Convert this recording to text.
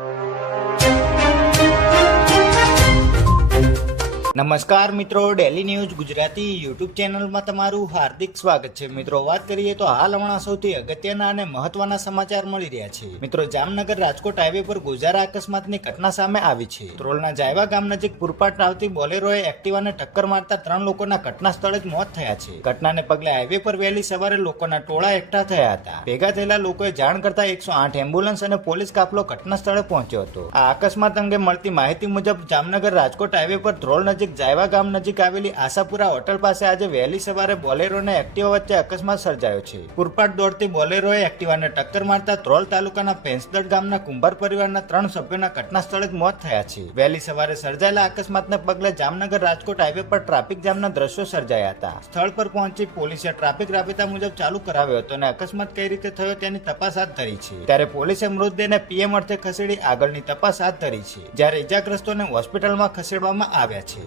you. નમસ્કાર મિત્રો daily news Gujarati YouTube ચેનલમાં તમારું હાર્દિક સ્વાગત છે. મિત્રો, વાત કરીએ તો હાલ હમણાં સૌથી અગત્યના અને મહત્વના સમાચાર મળી રહ્યા છે. મિત્રો, જામનગર રાજકોટ હાઈવે પર ગુજારા અકસ્માતની ઘટના સામે આવી છે. ત્રોલના જાયવા ગામ નજીક પૂરપાટ આવતી બોલેરોએ એક્ટિવાને ટક્કર મારતા ત્રણ લોકોના ઘટના સ્થળે જ મોત થયા છે. ઘટનાને પગલે હાઈવે પર વહેલી સવારે લોકોના ટોળા એકઠા થયા હતા. ભેગા થયેલા લોકોએ જાણ કરતા એકસો આઠ એમ્બ્યુલન્સ અને પોલીસ કાફલો ઘટના સ્થળે પહોંચ્યો હતો. આ અકસ્માત અંગે મળતી માહિતી મુજબ જામનગર રાજકોટ હાઈવે પર ધ્રોલ નજીક જાયવા ગામ નજીક આવેલી આશાપુરા હોટલ પાસે આજે વહેલી સવારે બોલેરો અને એક્ટિવા વચ્ચે અકસ્માત સર્જાયો છે. પુરપાટ દોડતી બોલેરોએ એક્ટિવાને ટક્કર મારતા ત્રોલ તાલુકાના પેંસદડ ગામના કુંભાર પરિવારના ત્રણ સભ્યોના ઘટના સ્થળે જ મોત થયા છે. વહેલી સવારે સર્જાયેલા અકસ્માતને પગલે જામનગર રાજકોટ હાઈવે પર ટ્રાફિક જામના દ્રશ્યો સર્જાયા હતા. સ્થળ પર પહોંચી પોલીસે ટ્રાફિક રાબેતા મુજબ ચાલુ કરાવ્યો હતો અને અકસ્માત કઈ રીતે થયો તેની તપાસ હાથ ધરી છે. ત્યારે પોલીસે મૃતદેહને પીએમ અર્થે ખસેડી આગળની તપાસ હાથ ધરી છે. જ્યારે ઇજાગ્રસ્તોને હોસ્પિટલમાં ખસેડવામાં આવ્યા છે.